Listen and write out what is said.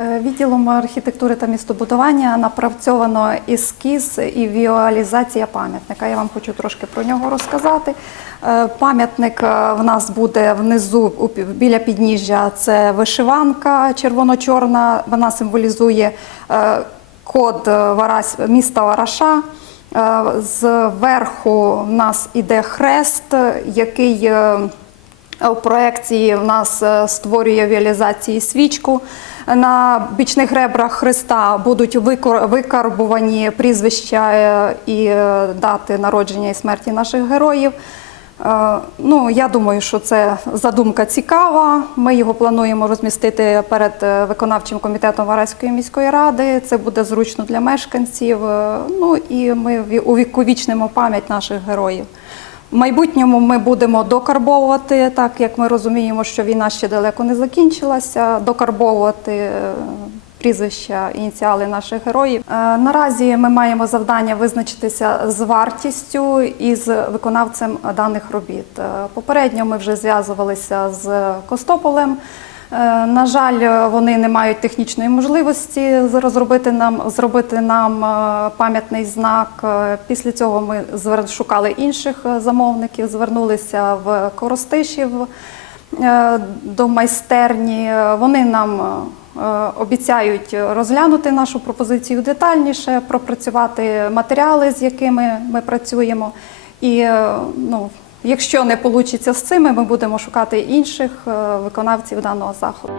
Е, Відділом архітектури та містобудування напрацьовано ескіз і візуалізація пам'ятника. Я вам хочу трошки про нього розказати. Е, Пам'ятник е, в нас буде внизу біля підніжжя. Це вишиванка червоно-чорна. Вона символізує код міста Вараша. Зверху в нас іде хрест, який у проекції в нас е, створює віалізації свічку. На бічних ребрах хреста будуть викарбувані прізвища е, і е, дати народження і смерті наших героїв. Е, Ну, я думаю, що це задумка цікава. Ми його плануємо розмістити перед е, виконавчим комітетом Вараської міської ради. Це буде зручно для мешканців. Е, Ну і ми ві- увіковічнимо пам'ять наших героїв. В майбутньому ми будемо докарбовувати, так як ми розуміємо, що війна ще далеко не закінчилася, докарбовувати е, прізвища, ініціали наших героїв. Е, Наразі ми маємо завдання визначитися з вартістю і з виконавцем даних робіт. Е, Попередньо ми вже зв'язувалися з Костополем. Е, На жаль, вони не мають технічної можливості розробити нам зробити нам е, пам'ятний знак. Е, Після цього ми шукали інших замовників, звернулися в Коростишів до майстерні. Вони нам обіцяють розглянути нашу пропозицію детальніше, пропрацювати матеріали, з якими ми працюємо. І ну, якщо не вийде з цими, ми будемо шукати інших е, виконавців даного заходу.